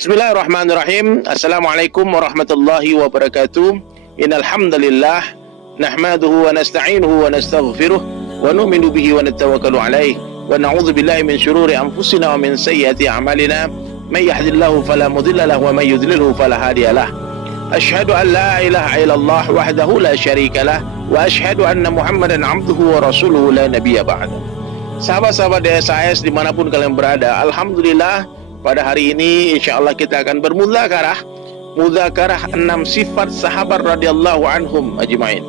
Bismillahirrahmanirrahim. Assalamualaikum warahmatullahi wabarakatuh. Innal hamdalillah nahmaduhu wa nasta'inuhu wa nastaghfiruh wa nu'minu bihi wa natawakkalu alaihi wa na'udzu billahi min syururi anfusina wa min sayyiati a'malina. May yahdihillahu fala mudilla lahu wa may yudlilhu fala hadiyalah. Asyhadu an la ilaha illallah wahdahu la syarikalah wa asyhadu anna Muhammadan 'abduhu wa rasuluhu la nabiyya ba'da. Sahabat-sahabat DSAS dimanapun kalian berada, alhamdulillah pada hari ini insyaallah kita akan bermudzakarah 6 sifat sahabat radhiyallahu anhum ajmain.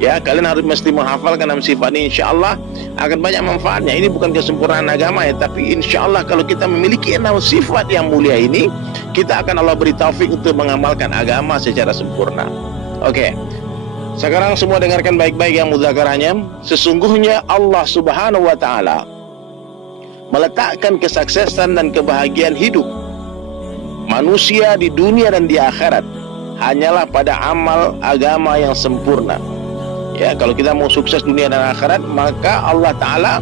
Ya, kalian harus mesti menghafalkan 6 sifat ini, insyaallah akan banyak manfaatnya. Ini bukan kesempurnaan agama ya, tapi insyaallah kalau kita memiliki 6 sifat yang mulia ini, kita akan Allah beri taufik untuk mengamalkan agama secara sempurna. Oke. Sekarang semua dengarkan baik-baik yang mudzakarahnya. Sesungguhnya Allah Subhanahu wa taala meletakkan kesuksesan dan kebahagiaan hidup manusia di dunia dan di akhirat hanyalah pada amal agama yang sempurna. Ya, kalau kita mau sukses dunia dan akhirat, maka Allah Ta'ala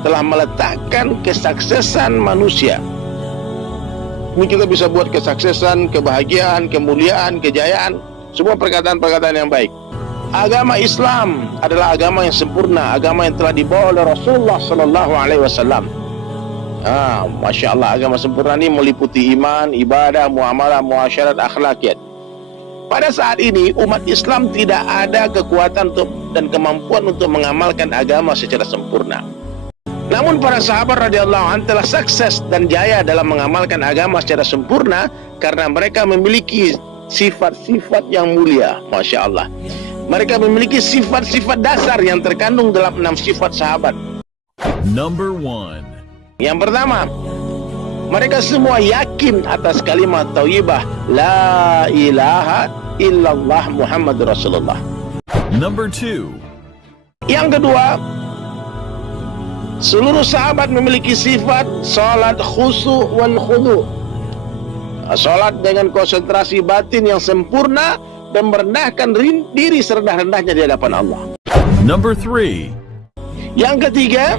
telah meletakkan kesuksesan manusia. Ini kita bisa buat kesuksesan, kebahagiaan, kemuliaan, kejayaan, semua perkataan-perkataan yang baik. Agama Islam adalah agama yang sempurna, agama yang telah dibawa oleh Rasulullah Sallallahu Alaihi Wasallam. Masya Allah, agama sempurna ini meliputi iman, ibadah, muamalah, muasyarat, akhlakiyat. Pada saat ini umat Islam tidak ada kekuatan dan kemampuan untuk mengamalkan agama secara sempurna. Namun para sahabat radhiyallahu anhum telah sukses dan jaya dalam mengamalkan agama secara sempurna karena mereka memiliki sifat-sifat yang mulia. Masya Allah, mereka memiliki sifat-sifat dasar yang terkandung dalam 6 sifat sahabat. Number 1. Yang pertama, mereka semua yakin atas kalimat thayyibah la ilaha illallah Muhammadur Rasulullah. Number 2. Yang kedua, seluruh sahabat memiliki sifat salat khusu' wal khudu'. Salat dengan konsentrasi batin yang sempurna dan merendahkan diri serendah-rendahnya di hadapan Allah. Number 3. Yang ketiga,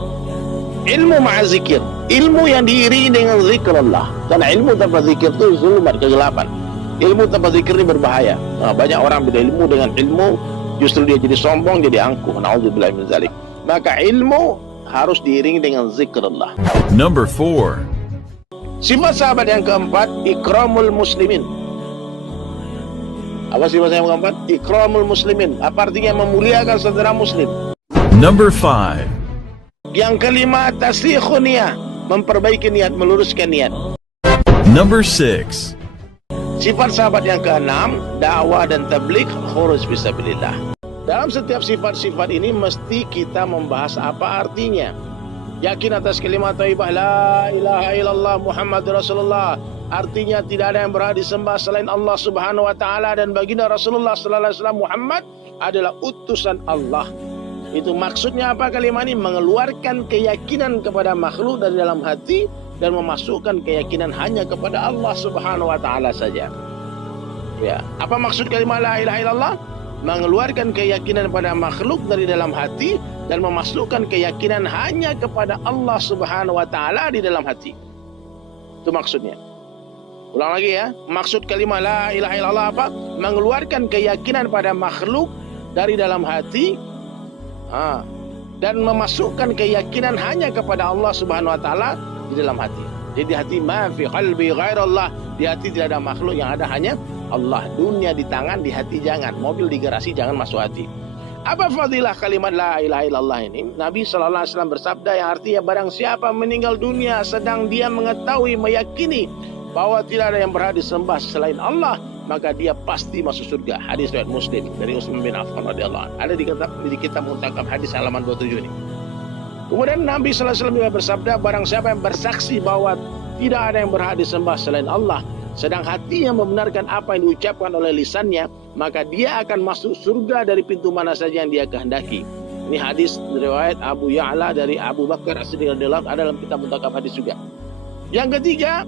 ilmu ma'azikir, ilmu yang diiringi dengan zikr Allah. Karena ilmu tanpa zikir itu zulumat, kegelapan. Ilmu tanpa zikir ini berbahaya. Banyak orang beda ilmu dengan ilmu, justru dia jadi sombong, jadi angkuh. Na'udzubillah min dzalik. Maka ilmu harus diiringi dengan zikr Allah. Number 4. Sifat sahabat yang keempat, ikramul muslimin. Apa sifat yang keempat? Ikramul muslimin. Apa artinya? Memuliakan saudara muslim. Number 5. Yang kelima, taslikhun niyah, memperbaiki niat, meluruskan niat. Number 6. Sifat sahabat yang keenam, dakwah dan tabligh, khuruj fisabilillah. Dalam setiap sifat-sifat ini mesti kita membahas apa artinya. Yakin atas kalimat thayyibah la ilaha illallah Muhammadur Rasulullah. Artinya tidak ada yang berhak disembah selain Allah Subhanahu wa taala, dan baginda Rasulullah sallallahu alaihi wasallam Muhammad adalah utusan Allah. Itu maksudnya apa kalimat ini? Mengeluarkan keyakinan kepada makhluk dari dalam hati dan memasukkan keyakinan hanya kepada Allah Subhanahu wa taala saja. Ya, apa maksud kalimat la ilaha illallah? Mengeluarkan keyakinan pada makhluk dari dalam hati dan memasukkan keyakinan hanya kepada Allah Subhanahu wa taala di dalam hati. Itu maksudnya. Ulang lagi ya. Maksud kalimat la ilaha illallah apa? Mengeluarkan keyakinan pada makhluk dari dalam hati dan memasukkan keyakinan hanya kepada Allah Subhanahu wa taala di dalam hati. Jadi di hati, ma fi qalbi ghairallah, di hati tidak ada makhluk, yang ada hanya Allah. Dunia di tangan, di hati jangan. Mobil di garasi, jangan masuk hati. Apa fadilah kalimat la ilaha illallah ini? Nabi sallallahu alaihi wasallam bersabda yang artinya barang siapa meninggal dunia sedang dia mengetahui, meyakini bahwa tidak ada yang berhak disembah selain Allah, maka dia pasti masuk surga. Hadis riwayat Muslim dari Utsman bin Affan radhiyallahu anhu. Ada di kitab Muntakab hadis halaman 27 ini. Kemudian Nabi sallallahu alaihi wasallam juga bersabda, barang siapa yang bersaksi bahwa tidak ada yang berhak disembah selain Allah, sedang hatinya membenarkan apa yang diucapkan oleh lisannya, maka dia akan masuk surga dari pintu mana saja yang dia kehendaki. Ini hadis riwayat Abu Ya'la dari Abu Bakar As-Siddiq radhiyallahu anhu, ada dalam kitab Muntakab hadis juga. Yang ketiga,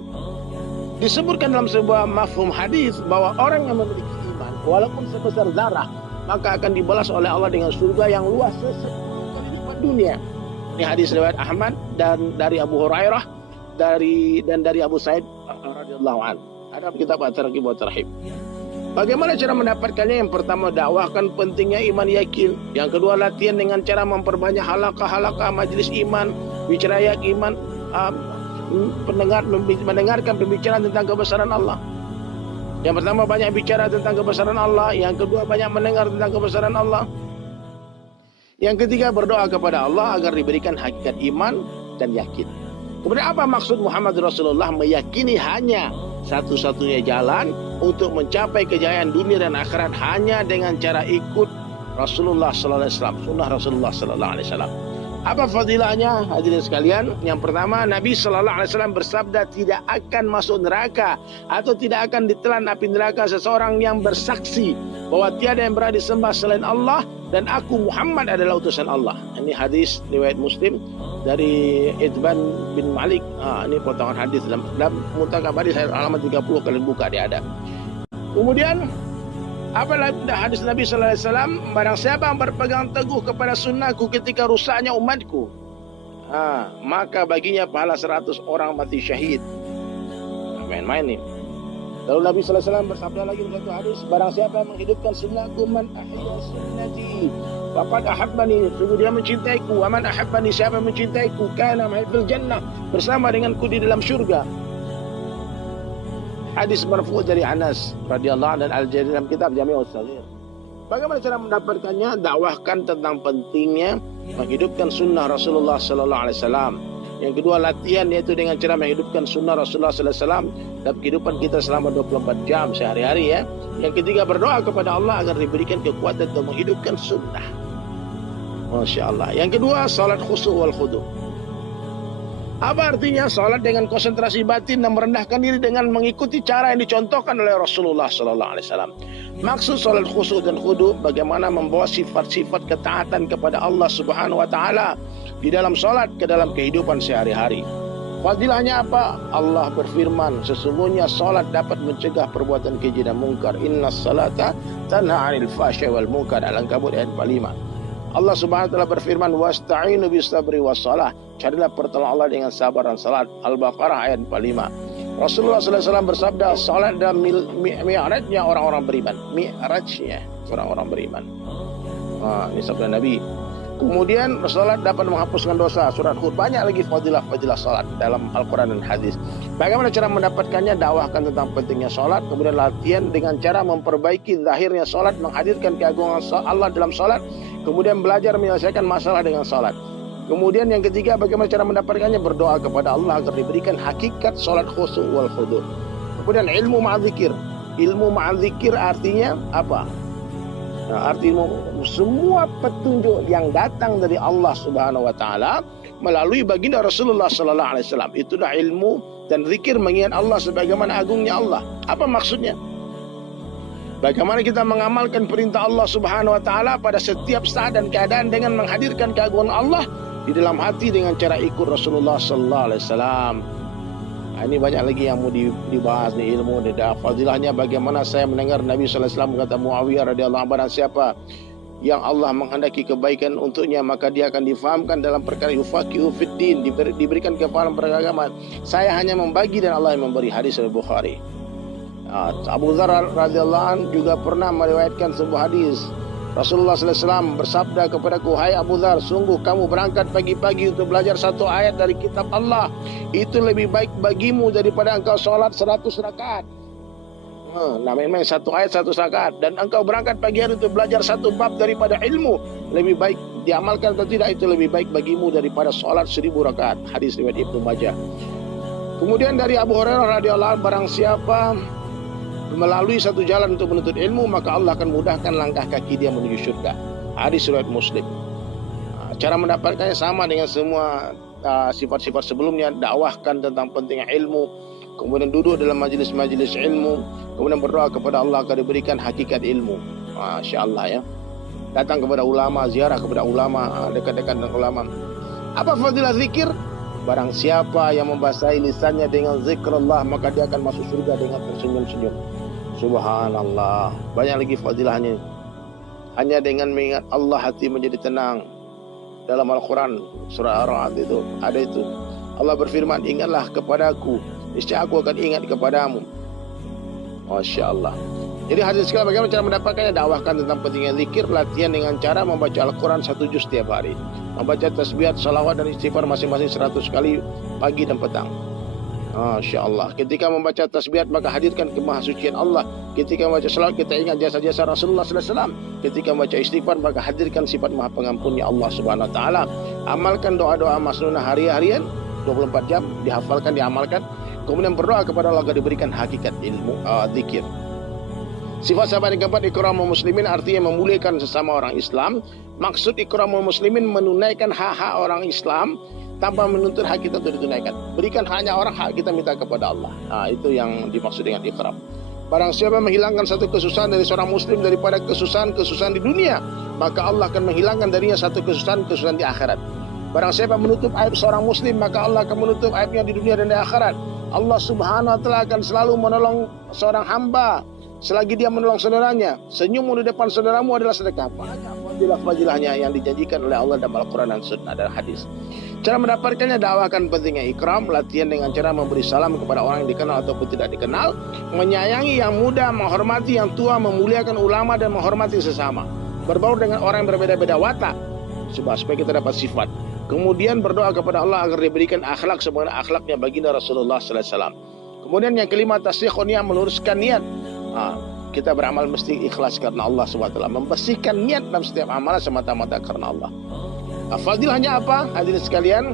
disebutkan dalam sebuah mafhum hadis bahwa orang yang memiliki iman walaupun sebesar zarah, maka akan dibalas oleh Allah dengan surga yang luas se-10 kali lipat dunia. Ini hadis riwayat Ahmad dan dari Abu Hurairah dari Abu Sa'id radhiyallahu anhu. Ada kitab At-Targhib wa Tarhib. Bagaimana cara mendapatkannya? Yang pertama, dakwahkan pentingnya iman yakin. Yang kedua, latihan dengan cara memperbanyak halaqah majelis iman, bicara iman, mendengarkan pembicaraan tentang kebesaran Allah. Yang pertama, banyak bicara tentang kebesaran Allah. Yang kedua, banyak mendengar tentang kebesaran Allah. Yang ketiga, berdoa kepada Allah agar diberikan hakikat iman dan yakin. Kemudian apa maksud Muhammad Rasulullah meyakini hanya satu-satunya jalan untuk mencapai kejayaan dunia dan akhirat hanya dengan cara ikut Rasulullah sallallahu alaihi wasallam, sunnah Rasulullah sallallahu alaihi wasallam. Apa fadilahnya hadirin sekalian? Yang pertama, Nabi sallallahu alaihi wasallam bersabda tidak akan masuk neraka atau tidak akan ditelan api neraka seseorang yang bersaksi bahwa tiada yang berhak disembah selain Allah dan aku Muhammad adalah utusan Allah. Ini hadis riwayat Muslim dari Itban bin Malik. Ini potongan hadis dalam Muntakab Hadis halaman 30, kalian buka dia ada. Kemudian apa hadis Nabi sallallahu alaihi wasallam, barang siapa yang berpegang teguh kepada sunnahku ketika rusaknya umatku, maka baginya pahala 100 orang mati syahid. Main-main nih. Lalu Nabi sallallahu alaihi wasallam bersabda lagi di satu hadis, barang siapa yang menghidupkan sunnahku, man ahya sunnati faqad ahabbani, sungguh dia mencintaiku. Wa man ahabbani, siapa yang mencintaiku, kana ma'i fil jannah, bersama denganku di dalam syurga. Hadis marfu' dari Anas radhiyallahu anhu dan Al-Jari dalam kitab Jami'us Shaghir. Bagaimana cara mendapatkannya? Dakwahkan tentang pentingnya menghidupkan sunnah Rasulullah sallallahu alaihi wasallam. Yang kedua, latihan, yaitu dengan cara menghidupkan sunnah Rasulullah sallallahu alaihi wasallam dalam kehidupan kita selama 24 jam sehari-hari ya. Yang ketiga, berdoa kepada Allah agar diberikan kekuatan untuk menghidupkan sunnah. Masya Allah. Yang kedua, salat khusyuk wal khudu'. Apa artinya? Salat dengan konsentrasi batin dan merendahkan diri dengan mengikuti cara yang dicontohkan oleh Rasulullah sallallahu alaihi wasallam. Maksud salat khusyuk dan khudu' bagaimana membawa sifat-sifat ketaatan kepada Allah Subhanahu wa taala di dalam salat ke dalam kehidupan sehari-hari. Fadilahnya apa? Allah berfirman, sesungguhnya salat dapat mencegah perbuatan keji dan mungkar. Innas salata tanha 'anil fahsya'i wal munkar. Al-Ankabut ayat 45. Allah Subhanahu wa taala berfirman, wasta'inu bis sabri was shalah. Carilah pertolongan Allah dengan sabar dan salat. Al-Baqarah ayat 45. Rasulullah sallallahu alaihi wasallam bersabda, salat adalah mi'rajnya orang-orang beriman. Mi'rajnya orang-orang beriman. Ini sabda Nabi. Kemudian salat dapat menghapuskan dosa. Surat Hud. Banyak lagi fadilah salat dalam Al-Quran dan hadis. Bagaimana cara mendapatkannya? Dakwahkan tentang pentingnya salat. Kemudian latihan dengan cara memperbaiki zahirnya salat, menghadirkan keagungan Allah dalam salat. Kemudian belajar menyelesaikan masalah dengan salat. Kemudian yang ketiga, bagaimana cara mendapatkannya? Berdoa kepada Allah agar diberikan hakikat salat khusyuk wal khudu'. Kemudian ilmu ma'adzikir. Ilmu ma'adzikir artinya apa? Artinya semua petunjuk yang datang dari Allah Subhanahu wa taala melalui baginda Rasulullah sallallahu alaihi wasallam. Itulah ilmu dan zikir mengingat Allah sebagaimana agungnya Allah. Apa maksudnya? Bagaimana kita mengamalkan perintah Allah Subhanahu wa taala pada setiap saat dan keadaan dengan menghadirkan keagungan Allah di dalam hati dengan cara ikut Rasulullah sallallahu alaihi wasallam. Ini banyak lagi yang mau dibahas nih, ilmu dan fadilahnya. Bagaimana saya mendengar Nabi sallallahu alaihi wasallam kata Muawiyah radhiyallahu anhu, barang siapa yang Allah menghendaki kebaikan untuknya maka dia akan difahamkan dalam perkara yufaqihu fiddin, diberikan kefahaman beragama. Saya hanya membagi dan Allah yang memberi. Hadis Al-Bukhari. Abu Dzar radhiyallahu anhu juga pernah meriwayatkan sebuah hadis. Rasulullah sallallahu alaihi wasallam bersabda kepadaku, hai Abu Dzar, sungguh kamu berangkat pagi-pagi untuk belajar satu ayat dari kitab Allah, itu lebih baik bagimu daripada engkau sholat 100 rakaat. Memang satu ayat 100 rakaat. Dan engkau berangkat pagi hari untuk belajar satu bab daripada ilmu, lebih baik diamalkan atau tidak, itu lebih baik bagimu daripada sholat 1000 rakaat. Hadis riwayat Ibnu Majah. Kemudian dari Abu Hurairah radhiyallahu anhu, barang siapa melalui satu jalan untuk menuntut ilmu, maka Allah akan mudahkan langkah kaki dia menuju syurga. Hadis riwayat Muslim. Cara mendapatkannya sama dengan semua sifat-sifat sebelumnya. Dakwahkan tentang pentingnya ilmu, kemudian duduk dalam majlis-majlis ilmu, kemudian berdoa kepada Allah agar diberikan hakikat ilmu. Masya Allah ya. Datang kepada ulama, ziarah kepada ulama, dekat-dekat dengan ulama. Apa fadilah zikir? Barang siapa yang membasahi lisannya dengan zikrullah, maka dia akan masuk surga dengan tersenyum-senyum. Subhanallah. Banyak lagi fadilahnya. Hanya dengan mengingat Allah hati menjadi tenang. Dalam Al-Quran surah Ar-Ra'd itu ada itu. Allah berfirman, ingatlah kepadaku, niscaya aku akan ingat kepadamu. Masya Allah. Jadi hadirin sekalian, bagaimana cara mendapatkannya? Dakwahkan tentang pentingnya zikir, latihan dengan cara membaca Al-Quran 1 juz setiap hari, membaca tasbihat, salawat dan istighfar masing-masing 100 kali pagi dan petang. Masya Allah. Ketika membaca tasbihat maka hadirkan kemahasucian Allah. Ketika membaca salawat kita ingat jasa-jasa Rasulullah SAW. Ketika membaca istighfar maka hadirkan sifat maha pengampunnya Allah Subhanahu Wa Taala. Amalkan doa-doa masnunah harian 24 jam, dihafalkan, diamalkan. Kemudian berdoa kepada Allah agar diberikan hakikat ilmu zikir. Sifat sahabat yang keempat, ikramul muslimin, artinya memuliakan sesama orang Islam. Maksud ikramul muslimin menunaikan hak-hak orang Islam tanpa menuntut hak kita untuk ditunaikan. Berikan haknya orang, hak kita minta kepada Allah. Itu yang dimaksud dengan ikram. Barang siapa menghilangkan satu kesusahan dari seorang muslim daripada kesusahan-kesusahan di dunia, maka Allah akan menghilangkan darinya satu kesusahan-kesusahan di akhirat. Barang siapa menutup aib seorang muslim, maka Allah akan menutup aibnya di dunia dan di akhirat. Allah Subhanahu Wa Taala akan selalu menolong seorang hamba selagi dia menolong saudaranya. Senyummu di depan saudaramu adalah sedekah. Fadilah-fadilahnya yang dijanjikan oleh Allah dalam Al-Quran dan Sunnah dan hadis. Cara mendapatkannya, dakwahkan pentingnya ikram, latihan dengan cara memberi salam kepada orang yang dikenal ataupun tidak dikenal, menyayangi yang muda, menghormati yang tua, memuliakan ulama dan menghormati sesama, berbaur dengan orang yang berbeda-beda watak supaya kita dapat sifat. Kemudian berdoa kepada Allah agar diberikan akhlak sebagaimana akhlaknya baginda Rasulullah sallallahu alaihi wasallam. Kemudian yang kelima, tasdiqun niat, meluruskan niat. Kita beramal mesti ikhlas karena Allah SWT, membersihkan niat dalam setiap amalan semata-mata karena Allah. Fadilahnya apa? Hadirin sekalian,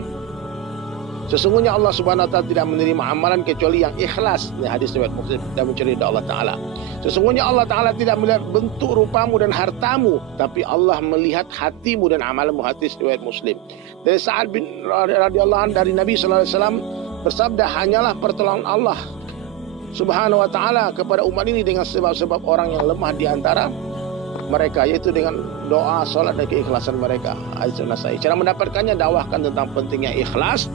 sesungguhnya Allah Subhanahu Wa Taala tidak menerima amalan kecuali yang ikhlas. Ini hadis riwayat Muslim dan mencari Allah Taala. Sesungguhnya Allah Taala tidak melihat bentuk rupamu dan hartamu, tapi Allah melihat hatimu dan amalmu. Hadis riwayat Muslim. Dari Sa'ad bin radhiyallahu anhu dari Nabi sallallahu alaihi wasallam bersabda, hanyalah pertolongan Allah Subhanahu Wa Taala kepada umat ini dengan sebab-sebab orang yang lemah di antara mereka, yaitu dengan doa, salat dan keikhlasan mereka. Cara mendapatkannya, dakwahkan tentang pentingnya ikhlas,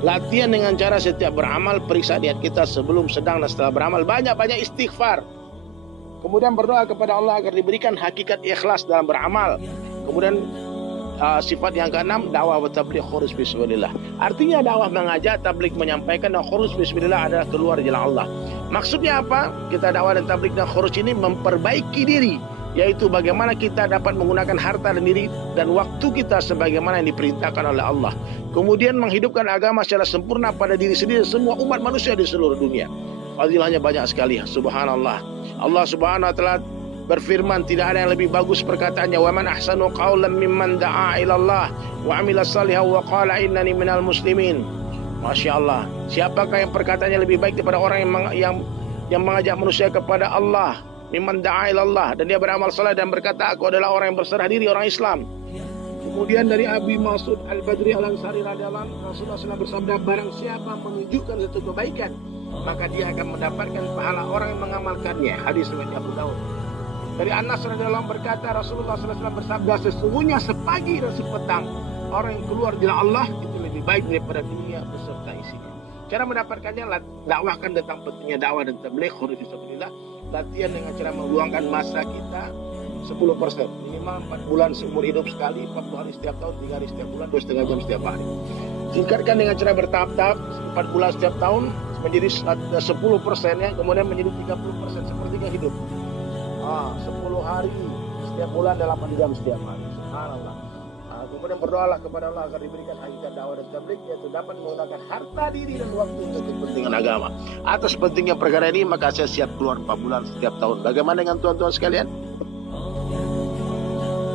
latihan dengan cara setiap beramal periksa niat kita sebelum, sedang dan setelah beramal, banyak-banyak istighfar. Kemudian berdoa kepada Allah agar diberikan hakikat ikhlas dalam beramal. Kemudian sifat yang keenam, dakwah wa tabligh khurus bismillah. Artinya dakwah mengajak, tabligh menyampaikan, dan khurus bismillah adalah keluar jalan Allah. Maksudnya apa? Kita dakwah dan tabligh dan khurus ini memperbaiki diri, yaitu bagaimana kita dapat menggunakan harta dan diri dan waktu kita sebagaimana yang diperintahkan oleh Allah. Kemudian menghidupkan agama secara sempurna pada diri sendiri semua umat manusia di seluruh dunia. Fadilahnya banyak sekali. Subhanallah. Allah Subhanahu Wa Taala berfirman, tidak ada yang lebih bagus perkataannya, wa man ahsanu qawlan mimman da'a ila Allah wa 'amila shalihan wa qala innani minal muslimin. Masya Allah. Siapakah yang perkataannya lebih baik daripada orang yang mengajak manusia kepada Allah, mimman da'a ila Allah, dan dia beramal saleh dan berkata, aku adalah orang yang berserah diri, orang Islam. Kemudian dari Abi Mas'ud Al-Badri Al-Ansari radhiyallahu anhu, Rasulullah SAW bersabda, barang siapa menunjukkan satu kebaikan, maka dia akan mendapatkan pahala orang yang mengamalkannya. Hadis riwayat Abu Daud. Dari Anas radhiyallahu anhu berkata, Rasulullah SAW bersabda, sesungguhnya sepagi dan sepetang orang yang keluar jalan Allah itu lebih baik daripada dunia beserta isinya. Cara mendapatkannya, dakwahkan tentang pentingnya dakwah dan tabligh khurus fisabilillah. Latihan dengan cara meluangkan masa kita 10%, minimal 4 bulan seumur hidup sekali, 40 hari setiap tahun, 3 hari setiap bulan, 2,5 jam setiap hari. Tingkatkan dengan cara bertahap-tahap, 4 bulan setiap tahun menjadi 10%-nya, kemudian menjadi 30% sepertiga hidup. 10 hari setiap bulan, 8 jam setiap hari. Subhanallah. Kemudian berdoalah kepada Allah agar diberikan hakikat dakwah dan tabligh, yaitu dapat menggunakan harta diri dan waktu untuk kepentingan agama. Atas pentingnya perkara ini, maka saya siap keluar 4 bulan setiap tahun. Bagaimana dengan tuan-tuan sekalian?